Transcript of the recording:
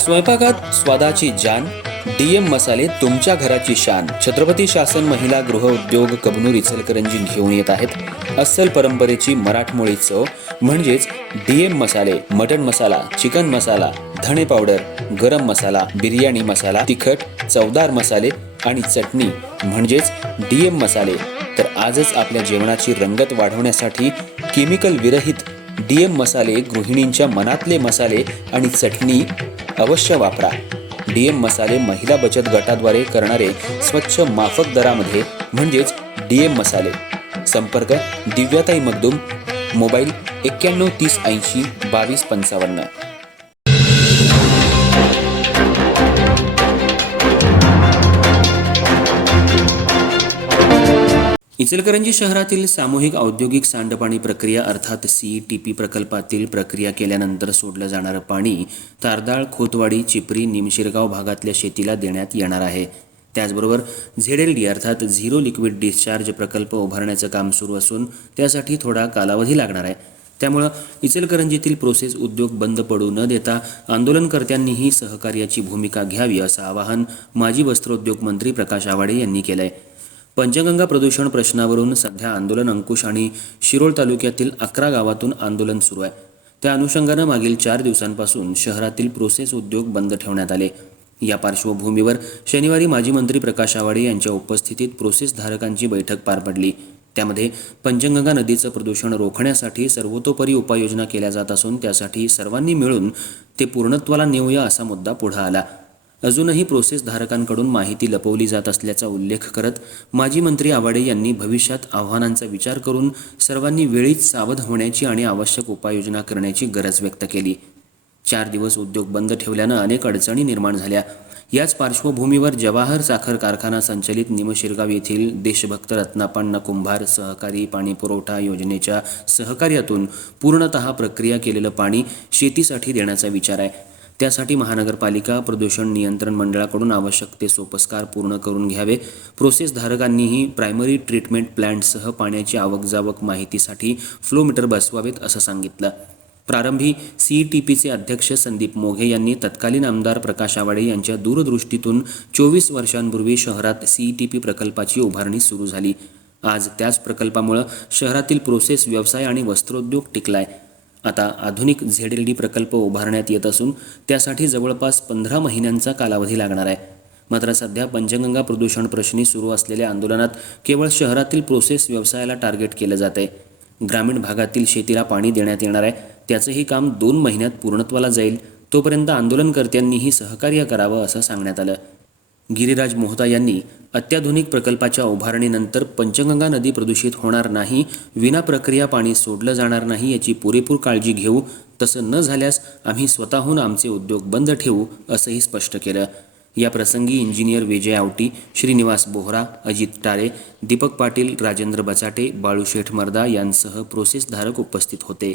स्वयंपाकात स्वादाची जान, डीएम मसाले तुमच्या घराची शान. छत्रपती शासन महिला गृह उद्योग कबनूर इचलकरंजी घेऊन येत आहेत अस्सल परंपरेची मराठमोळी चव म्हणजेच डीएम मसाले. मटन मसाला, चिकन मसाला, धणे पावडर, गरम मसाला, बिर्याणी मसाला, तिखट चवदार मसाले आणि चटणी म्हणजेच डीएम मसाले. तर आजच आपल्या जेवणाची रंगत वाढवण्यासाठी केमिकल विरहित डीएम मसाले, गृहिणींच्या मनातले मसाले आणि चटणी अवश्य वापरा. डीएम मसाले महिला बचत गटाद्वारे करणारे स्वच्छ माफक दरामध्ये म्हणजेच डीएम मसाले. संपर्क दिव्याताई मगदूम, मोबाईल 91 30 80 22 55. इचलकरंजी शहरातील सामूहिक औद्योगिक सांडपाणी प्रक्रिया अर्थात CETP प्रकल्पातील प्रक्रिया केल्यानंतर सोडलं जाणारं पाणी तारदाळ, खोतवाडी, चिपरी, निमशिरगाव भागातल्या शेतीला देण्यात येणार आहे. त्याचबरोबर ZLD अर्थात झिरो लिक्विड डिस्चार्ज प्रकल्प उभारण्याचं काम सुरू असून त्यासाठी थोडा कालावधी लागणार आहे. त्यामुळं इचलकरंजीतील प्रोसेस उद्योग बंद पडू न देता आंदोलनकर्त्यांनीही सहकार्याची भूमिका घ्यावी असं आवाहन माजी वस्त्रोद्योग मंत्री प्रकाश आवाडे यांनी केलं आहे. पंचगंगा प्रदूषण प्रश्नावरून सध्या आंदोलन अंकुश आणि शिरोळ तालुक्यातील 11 गावातून आंदोलन सुरू आहे. त्या अनुषंगानं मागील 4 दिवसांपासून शहरातील प्रोसेस उद्योग बंद ठेवण्यात आले. या पार्श्वभूमीवर शनिवारी माजी मंत्री प्रकाश आवाडे यांच्या उपस्थितीत प्रोसेस धारकांची बैठक पार पडली. त्यामध्ये पंचगंगा नदीचं प्रदूषण रोखण्यासाठी सर्वतोपरी उपाययोजना केल्या जात असून त्यासाठी सर्वांनी मिळून ते पूर्णत्वाला नेऊया असा मुद्दा पुढे आला. अजूनही प्रोसेस धारकांकडून माहिती लपवली जात असल्याचा उल्लेख करत माजी मंत्री आवाडे यांनी भविष्यात आव्हानांचा विचार करून सर्वांनी वेळीच सावध होण्याची आणि आवश्यक उपाययोजना करण्याची गरज व्यक्त केली. 4 दिवस उद्योग बंद ठेवल्यानं अनेक अडचणी निर्माण झाल्या. याच पार्श्वभूमीवर जवाहर साखर कारखाना संचलित निमशिरगाव येथील देशभक्त रत्नापण्णा कुंभार सहकारी पाणी पुरवठा योजनेच्या सहकार्यातून पूर्णतः प्रक्रिया केलेलं पाणी शेतीसाठी देण्याचा विचार आहे. त्यासाठी महानगरपालिका प्रदूषण नियंत्रण मंडळाकडून आवश्यक ते सोपस्कार पूर्ण करून घ्यावे. प्रोसेस धारकांनीही प्रायमरी ट्रीटमेंट प्लांटसह पाण्याची आवक-जावक माहितीसाठी फ्लोमीटर बसवावेत असं सांगितलं. प्रारंभी CETPचे अध्यक्ष संदीप मोघे यांनी तत्कालीन आमदार प्रकाश आवाडे यांच्या दूरदृष्टीतून 24 वर्षांपूर्वी शहरात CETP प्रकल्पाची उभारणी सुरू झाली. आज त्याच प्रकल्पामुळे शहरातील प्रोसेस व्यवसाय आणि वस्त्रोद्योग टिकलाय. आता आधुनिक ZLD प्रकल्प उभारण्यात येत असून त्यासाठी जवळपास 15 महिन्यांचा कालावधी लागणार आहे. मात्र सध्या पंचगंगा प्रदूषण प्रश्नी सुरू असलेल्या आंदोलनात केवळ शहरातील प्रोसेस व्यवसायाला टार्गेट केलं जात आहे. ग्रामीण भागातील शेतीला पाणी देण्यात येणार आहे. त्याचंही काम 2 महिन्यात पूर्णत्वाला जाईल. तोपर्यंत आंदोलनकर्त्यांनीही सहकार्य करावं असं सांगण्यात आलं. गिरीराज मोहता यांनी अत्याधुनिक प्रकल्पाच्या उभारणीनंतर पंचगंगा नदी प्रदूषित होणार नाही, विना प्रक्रिया पाणी सोडलं जाणार नाही याची पुरेपूर काळजी घेऊ. तसं न झाल्यास आम्ही स्वतःहून आमचे उद्योग बंद ठेवू असंही स्पष्ट केलं. या प्रसंगी इंजिनियर विजय आवटी, श्रीनिवास बोहरा, अजित टारे, दीपक पाटील, राजेंद्र बचाटे, बाळूशेठ मर्दा यांसह प्रोसेसधारक उपस्थित होते.